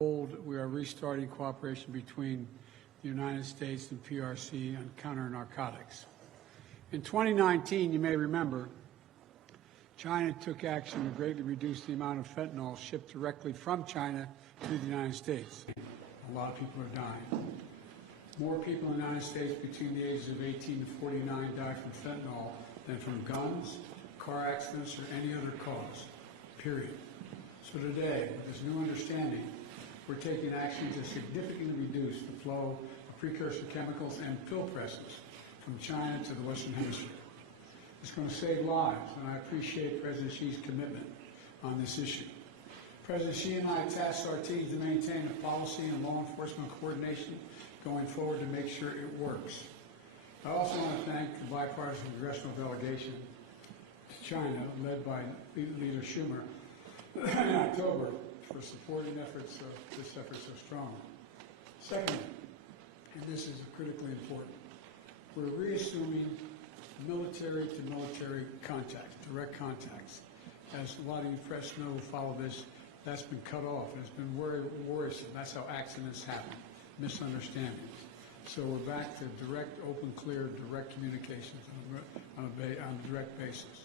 We are restarting cooperation between the United States and PRC on counter-narcotics. In 2019, you may remember, China took action to greatly reduce the amount of fentanyl shipped directly from China to the United States. A lot of people are dying. More people in the United States between the ages of 18 to 49 die from fentanyl than from guns, car accidents, or any other cause, period. So today, with this new understanding, we're taking action to significantly reduce the flow of precursor chemicals and pill presses from China to the Western Hemisphere. It's going to save lives, and I appreciate President Xi's commitment on this issue. President Xi and I tasked our teams to maintain the policy and law enforcement coordination going forward to make sure it works. I also want to thank the bipartisan congressional delegation to China, led by Leader Schumer, in October, for supporting this effort so strongly. Secondly, and this is critically important, we're reassuming military-to-military contact, direct contacts. As a lot of you press know who follow this, that's been cut off, and it's been worrisome. That's how accidents happen, misunderstandings. So we're back to direct, open, clear, direct communications on a direct basis.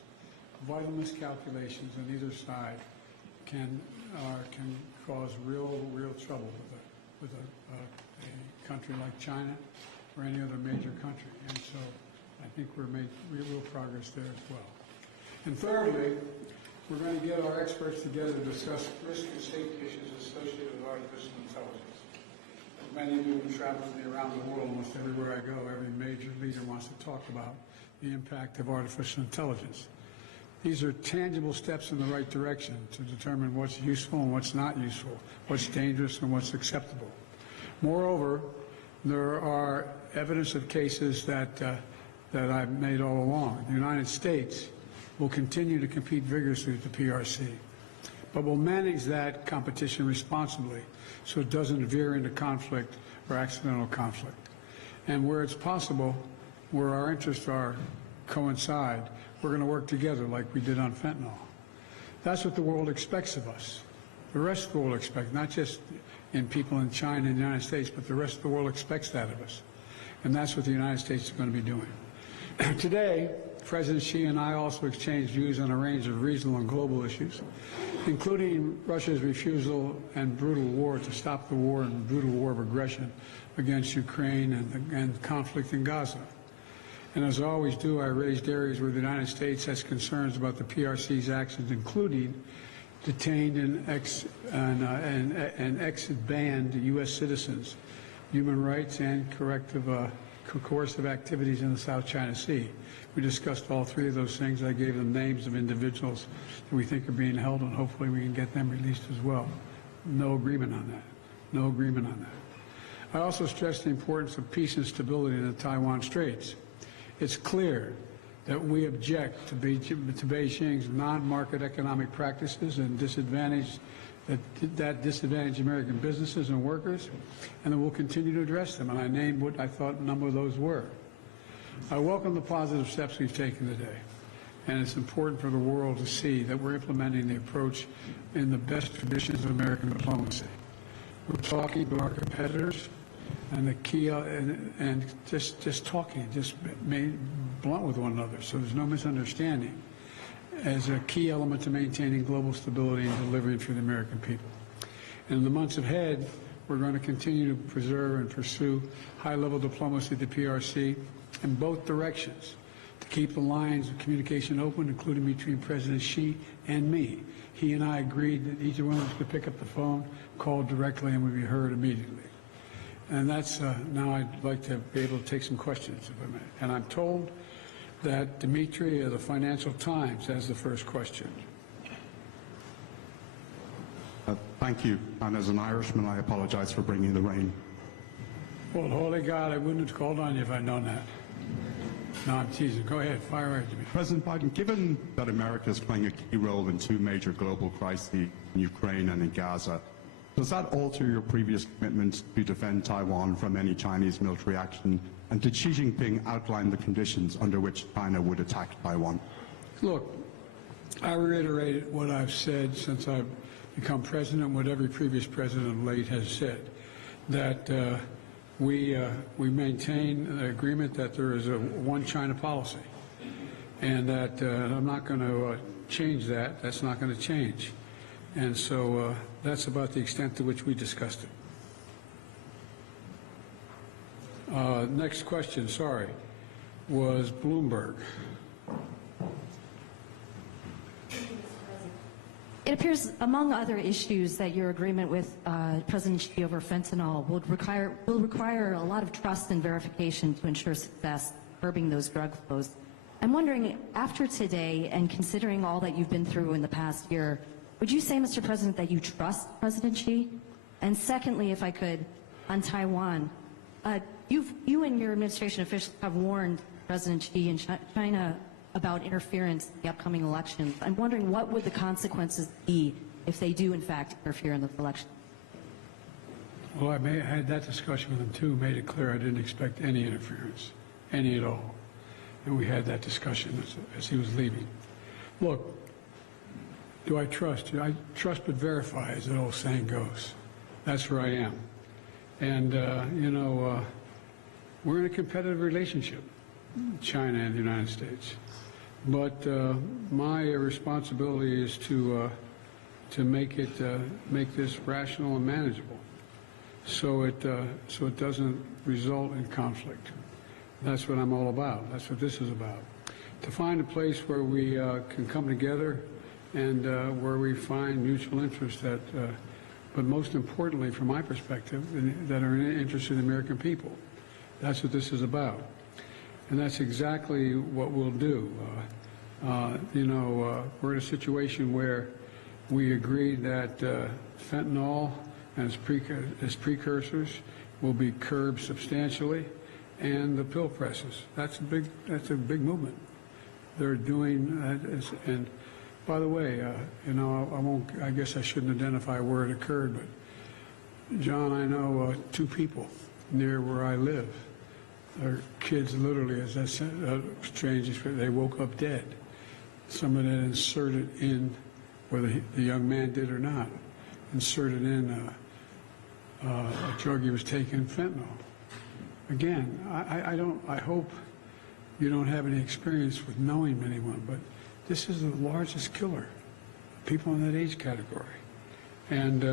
Vital miscalculations on either side can cause real trouble with a country like China or any other major country. And so I think we're making real progress there as well. And thirdly, we're going to get our experts together to discuss risk and safety issues associated with artificial intelligence. As many of you have traveled with me around the world, almost everywhere I go, every major leader wants to talk about the impact of artificial intelligence. These are tangible steps in the right direction to determine what's useful and what's not useful, what's dangerous and what's acceptable. Moreover, there are evidence of cases that I've made all along. The United States will continue to compete vigorously with the PRC, but will manage that competition responsibly so it doesn't veer into conflict or accidental conflict. And where it's possible, where our interests coincide, we're going to work together like we did on fentanyl. That's what the world expects of us. The rest of the world expects, not just in people in China and the United States, but the rest of the world expects that of us. And that's what the United States is going to be doing. Today, President Xi and I also exchanged views on a range of regional and global issues, including Russia's refusal and brutal war to stop the war and brutal war of aggression against Ukraine and conflict in Gaza. And as I always do, I raised areas where the United States has concerns about the PRC's actions, including detained and ex-banned U.S. citizens, human rights, and coercive activities in the South China Sea. We discussed all three of those things. I gave them names of individuals that we think are being held, and hopefully we can get them released as well. No agreement on that. No agreement on that. I also stressed the importance of peace and stability in the Taiwan Straits. It's clear that we object to Beijing's non-market economic practices and that disadvantage American businesses and workers, and that we'll continue to address them. And I named what I thought a number of those were. I welcome the positive steps we've taken today, and it's important for the world to see that we're implementing the approach in the best traditions of American diplomacy. We're talking to our competitors, and the key, and just talking, just made blunt with one another, so there's no misunderstanding, as a key element to maintaining global stability and delivering for the American people. And in the months ahead, we're going to continue to preserve and pursue high-level diplomacy at the PRC in both directions to keep the lines of communication open, including between President Xi and me. He and I agreed that each one of us could pick up the phone, call directly, and would be heard immediately. And that's, now I'd like to be able to take some questions, if I may. And I'm told that Dimitri of the Financial Times has the first question. Thank you. And as an Irishman, I apologize for bringing the rain. Well, holy God, I wouldn't have called on you if I'd known that. No, I'm teasing. Go ahead. Fire away, Dimitri. President Biden, given that America is playing a key role in two major global crises, in Ukraine and in Gaza, does that alter your previous commitment to defend Taiwan from any Chinese military action? And did Xi Jinping outline the conditions under which China would attack Taiwan? Look, I reiterated what I've said since I've become president, what every previous president of late has said, that we maintain an agreement that there is a one China policy, and that I'm not going to change that. That's not going to change. And so that's about the extent to which we discussed it. Next question, sorry, was Bloomberg. It appears, among other issues, that your agreement with President Xi over fentanyl will require a lot of trust and verification to ensure success, curbing those drug flows. I'm wondering, after today and considering all that you've been through in the past year, would you say, Mr. President, that you trust President Xi? And secondly, if I could, on Taiwan, you and your administration officials have warned President Xi and China about interference in the upcoming elections. I'm wondering, what would the consequences be if they do, in fact, interfere in the election? Well, I had that discussion with him, too, made it clear I didn't expect any interference, any at all. And we had that discussion as he was leaving. Look, do I trust? I trust but verify, as the old saying goes. That's where I am. And, we're in a competitive relationship, China and the United States. But my responsibility is to make this rational and manageable, so it doesn't result in conflict. That's what I'm all about. That's what this is about. To find a place where we can come together and where we find mutual interests that, but most importantly, from my perspective, that are in the interest of the American people. That's what this is about. And that's exactly what we'll do. We're in a situation where we agreed that fentanyl and its precursors will be curbed substantially, and the pill presses. That's a big movement. They're doing that, and by the way, I guess I shouldn't identify where it occurred, but John, I know two people near where I live. Their kids literally, as I said, strange, they woke up dead. Someone had inserted in, whether the young man did or not, inserted in a drug he was taking, fentanyl. Again, I hope you don't have any experience with knowing anyone, but this is the largest killer, people in that age category. And,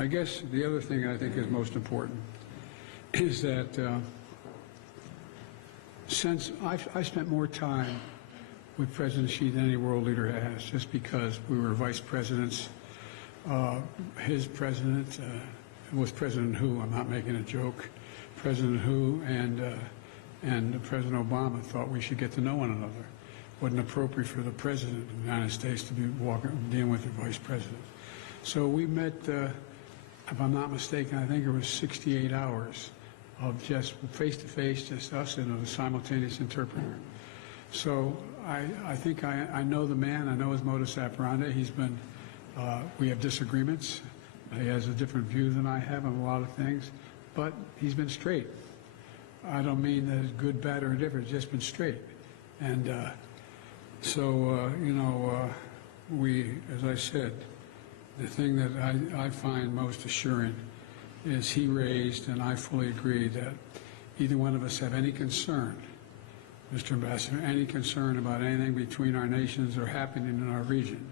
I guess the other thing I think is most important is that since I spent more time with President Xi than any world leader has, just because we were vice presidents. His president was President Hu. I'm not making a joke. President Hu and President Obama thought we should get to know one another. It wasn't appropriate for the president of the United States to be dealing with the vice president. So we met, if I'm not mistaken, I think it was 68 hours of just face-to-face, just us and a simultaneous interpreter. So I think I know the man. I know his modus operandi. He's been, we have disagreements. He has a different view than I have on a lot of things, but he's been straight. I don't mean that it's good, bad, or indifferent. It's just been straight. And we, as I said, the thing that I find most assuring is he raised, and I fully agree, that either one of us have any concern, Mr. Ambassador, any concern about anything between our nations or happening in our region,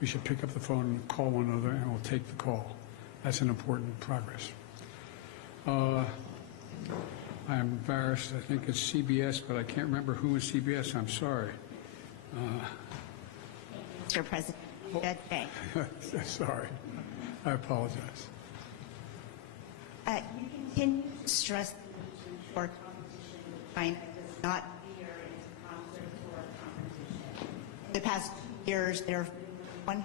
we should pick up the phone and call one another, and we'll take the call. That's an important progress. I'm embarrassed. I think it's CBS, but I can't remember who is CBS. I'm sorry. Mr. President, good day. Sorry. I apologize. You continue to stress the need for competition with China does not veer into conflict or competition. In the past 2 years, there have been 180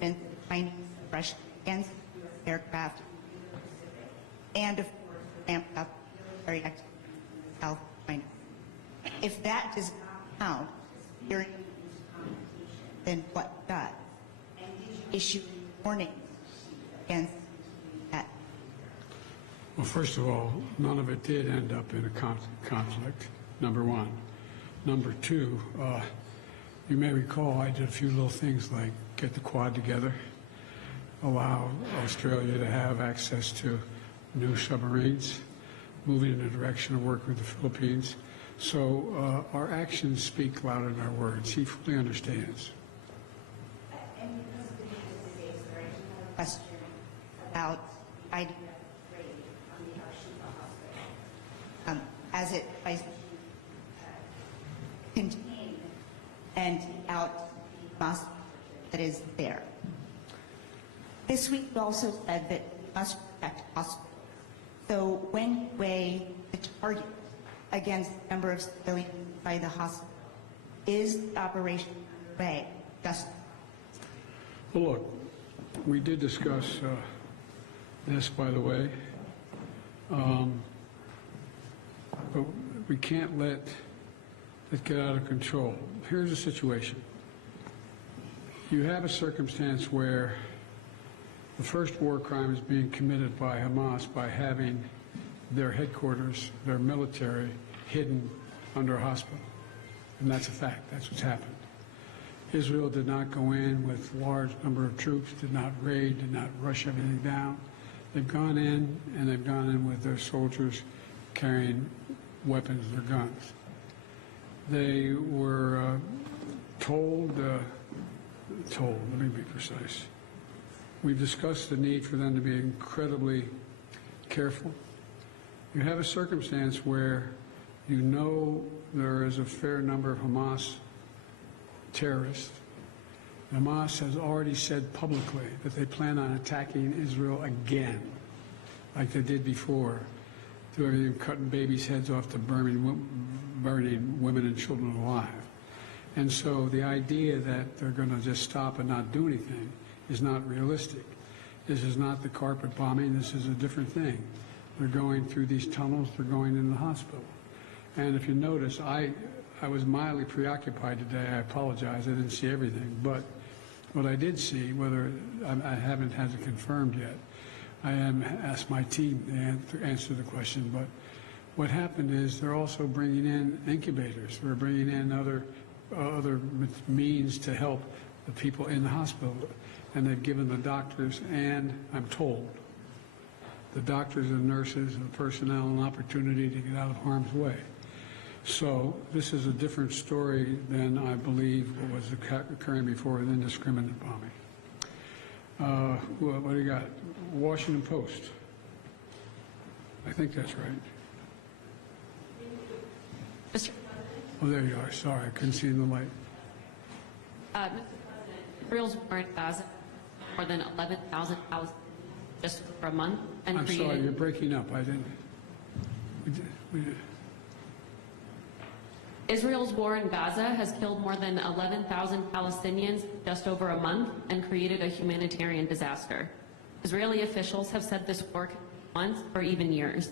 incidents of Chinese aggression against U.S. aircraft in the Pacific, and of course, ramped up military activity in the South China Sea. If that does not count as veering into competition, then what does? And did you issue warnings against that? Well, first of all, none of it did end up in a conflict, number one. Number two, You may recall I did a few little things like get the Quad together, allow Australia to have access to new submarines, moving in the direction of working with the Philippines. So our actions speak louder than our words. He fully understands. And because of the need of the days, there is another question about the idea of trade on the Hiroshima hospital. As it tries to contain and take out the mass that is there. This week we also said that we must protect hospitals. So when you weigh the target against the number of civilians by the hospital, is the operation underway just? Well, look, we did discuss this, by the way, but we can't let it get out of control. Here's the situation. You have a circumstance where the first war crime is being committed by Hamas by having their headquarters, their military, hidden under a hospital. And that's a fact. That's what's happened. Israel did not go in with large number of troops, did not raid, did not rush everything down. They've gone in, and they've gone in with their soldiers carrying weapons, their guns. They were told, let me be precise. We've discussed the need for them to be incredibly careful. You have a circumstance where you know there is a fair number of Hamas terrorists. Hamas has already said publicly that they plan on attacking Israel again, like they did before, to everything cutting babies' heads off to burning women and children alive. And so the idea that they're going to just stop and not do anything is not realistic. This is not the carpet bombing. This is a different thing. They're going through these tunnels. They're going in the hospital. And if you notice, I was mildly preoccupied today. I apologize. I didn't see everything. But what I did see, whether I haven't had it confirmed yet, I am asked my team to answer the question. But what happened is they're also bringing in incubators. We're bringing in other means to help the people in the hospital. And they've given the doctors and, I'm told, the doctors and nurses and the personnel an opportunity to get out of harm's way. So this is a different story than I believe what was occurring before with indiscriminate bombing. What do you got? Washington Post. I think that's right. Oh, there you are. Sorry, I couldn't see in the light. Mr. President, Israel's war in Gaza more than 11,000 Palestinians just for a month and I'm created... sorry, you're breaking up. I didn't... Israel's war in Gaza has killed more than 11,000 Palestinians just over a month and created a humanitarian disaster. Israeli officials have said this war could take months or even years.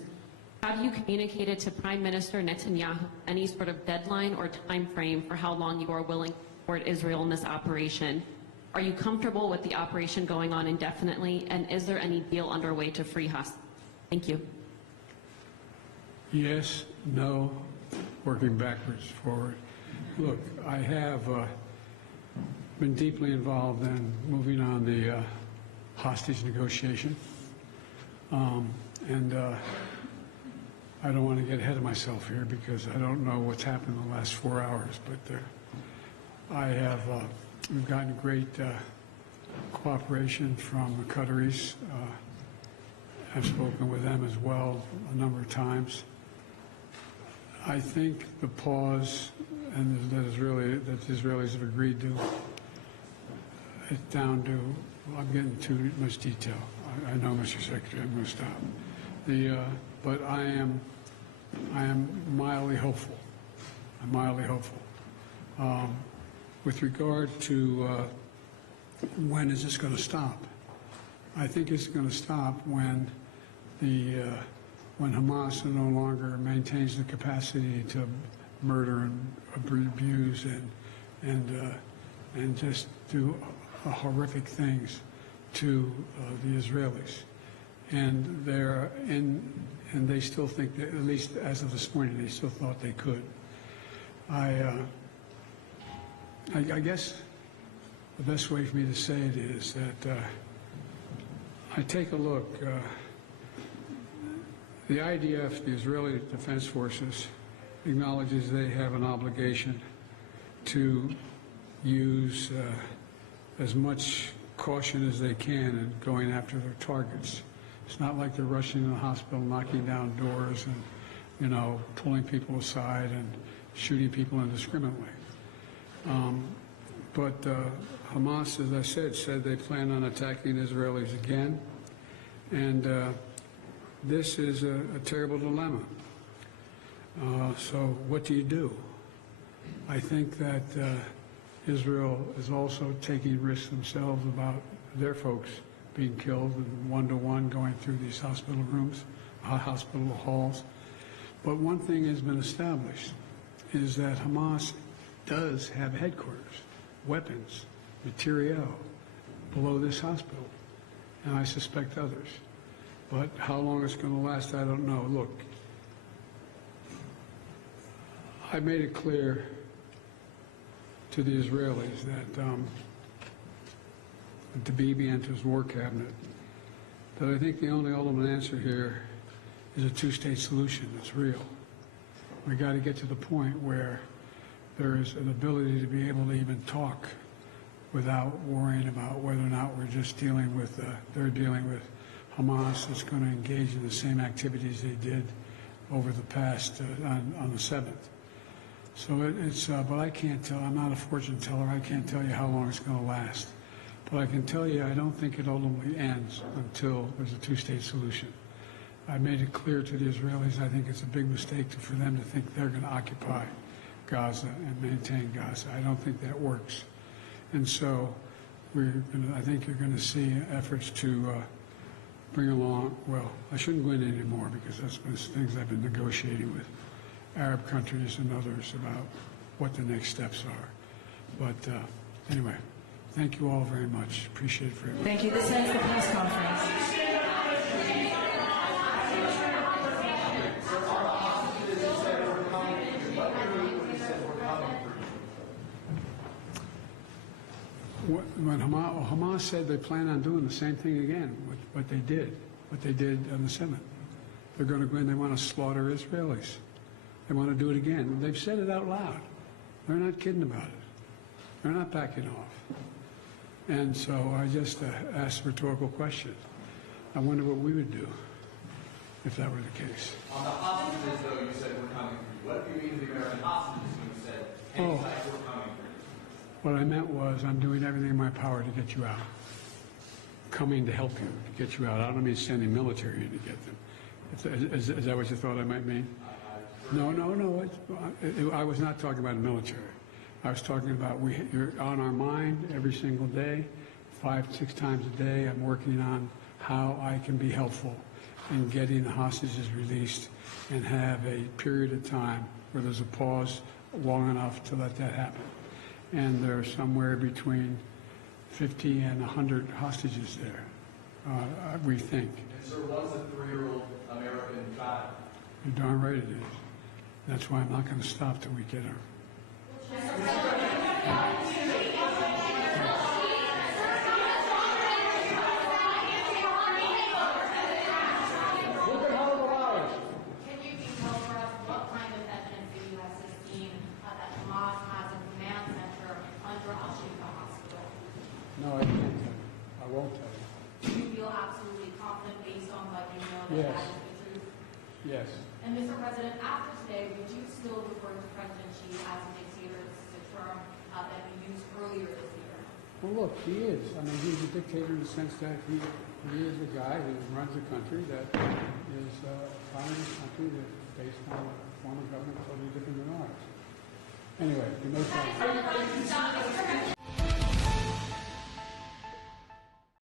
Have you communicated to Prime Minister Netanyahu any sort of deadline or time frame for how long you are willing to support Israel in this operation? Are you comfortable with the operation going on indefinitely, and is there any deal underway to free hostages? Thank you. Yes, no, working backwards, forward. Look, I have been deeply involved in moving on the hostage negotiation. I don't want to get ahead of myself here because I don't know what's happened in the last 4 hours, but we've gotten great cooperation from the Qataris. I've spoken with them as well a number of times. I think the pause and that the Israelis have agreed to, it's down to, I'm getting too much detail. I know, Mr. Secretary, I'm going to stop. But I am mildly hopeful. I'm mildly hopeful. With regard to when is this going to stop, I think it's going to stop when Hamas no longer maintains the capacity to murder and abuse and just do horrific things to the Israelis. And they still think that, at least as of this morning, they still thought they could. I guess the best way for me to say it is that I take a look. The IDF, the Israeli Defense Forces, acknowledges they have an obligation to use as much caution as they can in going after their targets. It's not like they're rushing to the hospital, knocking down doors and, you know, pulling people aside and shooting people indiscriminately. But Hamas, as I said they plan on attacking Israelis again. And this is a terrible dilemma. So what do you do? I think that Israel is also taking risks themselves about their folks being killed one-to-one going through these hospital rooms, hospital halls. But one thing has been established is that Hamas does have headquarters, weapons, materiel below this hospital, and I suspect others. But how long it's going to last, I don't know. Look, I made it clear to the Israelis that to Bibi and to his war cabinet that I think the only ultimate answer here is a two-state solution that's real. We got to get to the point where there is an ability to be able to even talk without worrying about whether or not we're just dealing with, they're dealing with Hamas that's going to engage in the same activities they did over the past, on the 7th. So it's, but I can't tell, I'm not a fortune teller, I can't tell you how long it's going to last. But I can tell you I don't think it ultimately ends until there's a two-state solution. I made it clear to the Israelis I think it's a big mistake for them to think they're going to occupy Gaza and maintain Gaza. I don't think that works. And so I think you're going to see efforts to bring along, well, I shouldn't go into it anymore because that's been things I've been negotiating with Arab countries and others about what the next steps are. But anyway, thank you all very much. Appreciate it very much. Thank you. This ends the press conference. When Hamas said they plan on doing the same thing again, what they did on the 7th. They're going to go in, they want to slaughter Israelis. They want to do it again. They've said it out loud. They're not kidding about it. They're not backing off. And so I just asked a rhetorical question. I wonder what we would do if that were the case. On the hostages, though, you said we're coming for you. What do you mean to the American hostages when you said any sites we're coming for you? What I meant was I'm doing everything in my power to get you out. Coming to help you, to get you out. I don't mean sending military in to get them. Is that what you thought I might mean? No. I was not talking about the military. I was talking about you're on our mind every single day, 5-6 times a day. I'm working on how I can be helpful in getting the hostages released and have a period of time where there's a pause long enough to let that happen. And there are somewhere between 50 and 100 hostages there, we think. And sir, one's a 3-year-old American child. You're darn right it is. That's why I'm not going to stop till we get her. Can you detail for us what kind of evidence the U.S. has seen that Hamas has a command center under Al-Shifa Hospital? No, I can't tell you. I won't tell you. Do you feel absolutely confident based on what you know that Yes. that is the truth? Yes. And Mr. President, after today, would you still refer to President Xi as a dictator? This is a term that you used earlier this year. Well, look, he is. I mean, he's a dictator in the sense that he is a guy who runs a country that is a communist country that